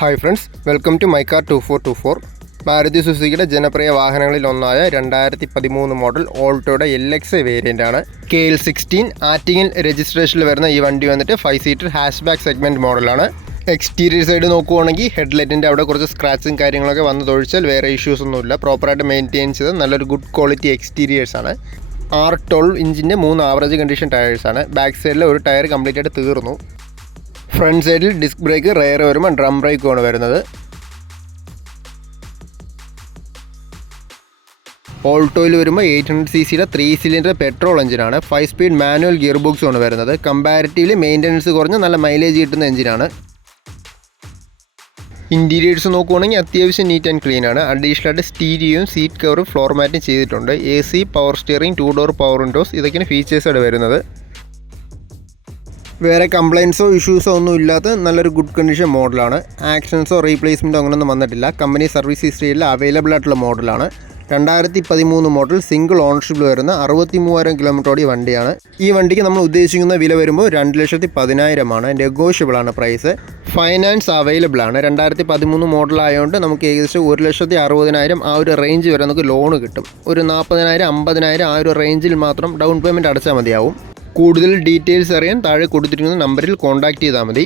Hi friends, welcome to my car 2424. Maruti സുസുക്കിയുടെ ജനപ്രിയ വാഹനങ്ങളിൽ ഒന്നായ 2013 മോഡൽ ഓൾട്ടോയുടെ LX വേരിയൻ്റാണ്. KL16 ആറ്റിങ്ങൽ രജിസ്ട്രേഷനിൽ വരുന്ന ഈ വണ്ടി വന്നിട്ട് 5 സീറ്റർ ഹാഷ് ബാക്ക് സെഗ്മെൻറ്റ് മോഡലാണ്. എക്സ്റ്റീരിയർ സൈഡ് നോക്കുവാണെങ്കിൽ ഹെഡ്ലൈറ്റിൻ്റെ അവിടെ കുറച്ച് സ്ക്രാച്ചും കാര്യങ്ങളൊക്കെ വന്നതൊഴിച്ചാൽ വേറെ ഇഷ്യൂസ് ഒന്നുമില്ല. പ്രോപ്പറായിട്ട് മെയിൻറ്റെയിൻ ചെയ്ത് നല്ലൊരു ഗുഡ് ക്വാളിറ്റി എക്സ്റ്റീരിയേഴ്സാണ്. R12 ഇഞ്ചിൻ്റെ 3 ആവറേജ് കണ്ടീഷൻ ടയേഴ്സാണ്. ബാക്ക് സൈഡിൽ ഒരു ടയർ കംപ്ലീറ്റ് ആയിട്ട് തീർന്നു. ഫ്രണ്ട് സൈഡിൽ ഡിസ്ക് ബ്രേക്ക്, റെയർ വരുമ്പോൾ ഡ്രം ബ്രേക്കുമാണ് വരുന്നത്. ഓൾട്ടോയിൽ വരുമ്പോൾ 800cc 3 സിലിണ്ടർ പെട്രോൾ എഞ്ചിനാണ്. 5 സ്പീഡ് മാനുവൽ ഗിയർ ബോക്സുമാണ് വരുന്നത്. കമ്പാരിറ്റീവ്ലി മെയിൻ്റനൻസ് കുറഞ്ഞ് നല്ല മൈലേജ് കിട്ടുന്ന എഞ്ചിനാണ്. ഇൻറ്റീരിയേഴ്സ് നോക്കുവാണെങ്കിൽ അത്യാവശ്യം നീറ്റ് ആൻഡ് ക്ലീൻ ആണ്. അഡീഷണലായിട്ട് സ്റ്റീരിയോയും സീറ്റ് കവറും ഫ്ലോർ മാറ്റും ചെയ്തിട്ടുണ്ട്. AC, power steering, 2 door power Windows, ഇതൊക്കെയാണ് ഫീച്ചേഴ്സായിട്ട് വരുന്നത്. വേറെ കംപ്ലയിൻസോ ഇഷ്യൂസോ ഒന്നും ഇല്ലാത്ത നല്ലൊരു ഗുഡ് കണ്ടീഷൻ മോഡലാണ്. ആക്സിഡൻസോ റീപ്ലേസ്മെൻറ്റോ അങ്ങനെയൊന്നും വന്നിട്ടില്ല. കമ്പനി സർവീസ് ഹിസ്റ്ററിയിൽ അവൈലബിൾ ആയിട്ടുള്ള മോഡലാണ്. 2013 മോഡൽ സിംഗിൾ ഓണർഷിപ്പിൽ വരുന്ന 63,000 കിലോമീറ്റർ ഓടിയ വണ്ടിയാണ്. ഈ വണ്ടിക്ക് നമ്മൾ ഉദ്ദേശിക്കുന്ന വില വരുമ്പോൾ 2,10,000 ആണ്. നെഗോഷ്യബിൾ ആണ് പ്രൈസ്. ഫൈനാൻസ് അവൈലബിൾ ആണ്. 2013 മോഡൽ ആയതുകൊണ്ട് നമുക്ക് ഏകദേശം 1,60,000 ആ ഒരു റേഞ്ച് വരെ നമുക്ക് ലോൺ കിട്ടും. ഒരു 40,000 50,000 ആ ഒരു റേഞ്ചിൽ മാത്രം ഡൗൺ പേയ്മെൻറ്റ് അടച്ചാൽ മതിയാവും. കൂടുതൽ ഡീറ്റെയിൽസ് അറിയാൻ താഴെ കൊടുത്തിരിക്കുന്ന നമ്പറിൽ കോൺടാക്റ്റ് ചെയ്താൽ മതി.